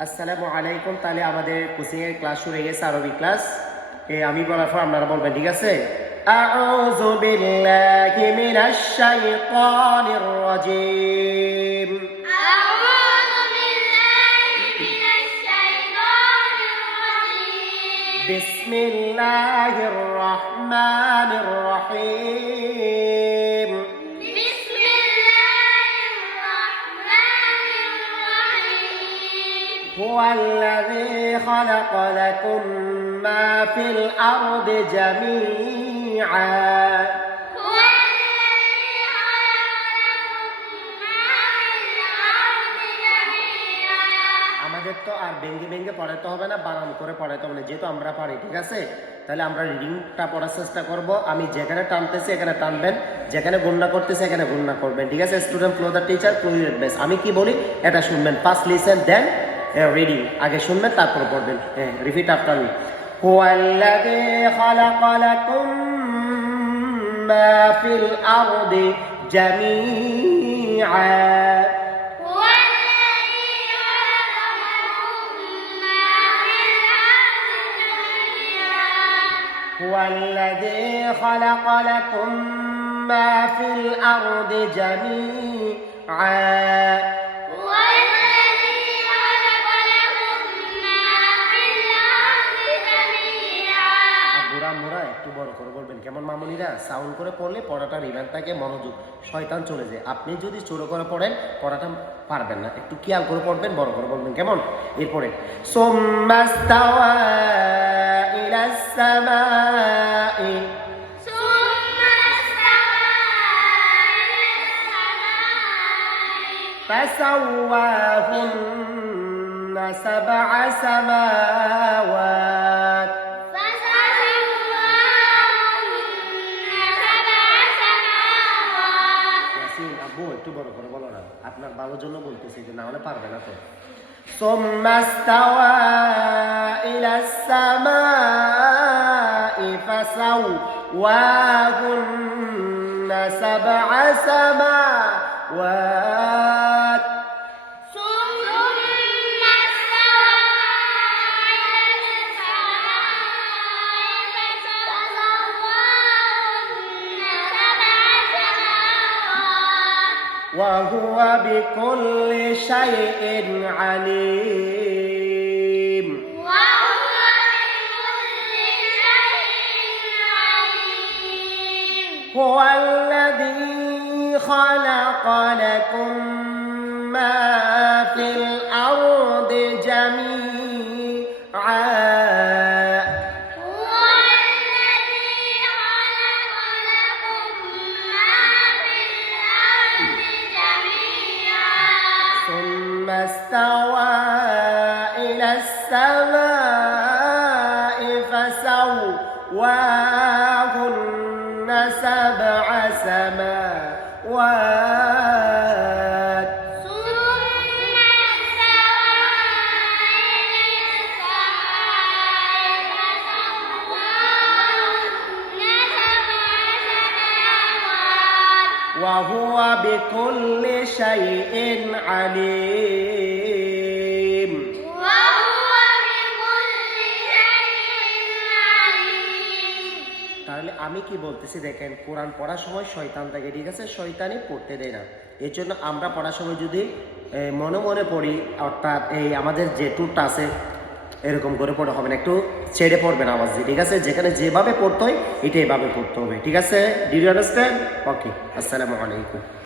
আসসালামু আলাইকুম তাহলে আমাদের কোচিং এর ক্লাস শুরু হয়ে গেছে আরবি ক্লাস এ আমি বলার পর আপনারা বলবেন ঠিক আছে أعوذ بالله من الشيطان الرجيم أعوذ بالله من الشيطان الرجيم بسم الله الرحمن الرحيم هو الذي خلق لكم ما في الأرض جميعا هو الذي خلق لكم ما في الأرض جميعا আমাদের তো আর ভেঙ্গে ভেঙ্গে পড়াতে হবে না বানান করে পড়াতে হবে না যেহেতু আমরা পারি ঠিক আছে তাহলে আমরা রিডিংটা পড়ার চেষ্টা করব আমি যেখানে টানতেছি এখানে টানবেন যেখানে গুন্না করতেছি এখানে গুন্না করবেন ঠিক আছে student flow the teacher flow your base আমি কি বলি এটা শুনবেন ফার্স্ট লিসেন দেন রিডিং আগে শুনবেন তারপর পড়বেন হ্যাঁ রিপিট আফটার মি هو الذي خلق لكم ما في الأرض جميعا هو الذي خلق لكم ما في الأرض جميعا একটু বড় করে বলবেন কেমন মামুনিরা সাউন্ড করে পড়লে পড়াটা রিভান থাকে মনোযোগ শয়তান চলে যায় আপনি যদি চোরো করে পড়েন পড়াটা পারবেন না একটু খেয়াল করে পড়বেন বড় করে বলবেন কেমন এরপরে সোম্মাস্তাওয়া ইলাস সামাই ثم استوى إلى السماء فسواهن سبع سماوات আপনার ভালোর জন্য বলতেছি যে না হলে পারবে না তো ثم استوى إلى السماء فسواهن سبع سماوات وهو بكل شيء عليم. وهو بكل شيء عليم هو الذي خلق لكم ما في إلى السماء فسواهن سبع سماوات. ثم استوى إلى السماء فسواهن سبع سماوات. وهو بكل شيء عليم. তাহলে আমি কি বলতেছি, দেখেন, কোরআন পড়ার সময় শয়তান থাকে ঠিক আছে, শয়তানই পড়তে দেয় না। এর জন্য আমরা পড়ার সময় যদি মনে মনে পড়ি, অর্থাৎ এই আমাদের যে টুরটা আছে, এরকম করে পড়া হবে না। একটু ছেড়ে পড়বেন আওয়াজ ঠিক আছে? যেখানে যেভাবে পড়তে হয়, এটা এভাবে পড়তে হবে, ঠিক আছে? ডিউ আন্ডারস্ট্যান্ড ওকে আসসালামু আলাইকুম।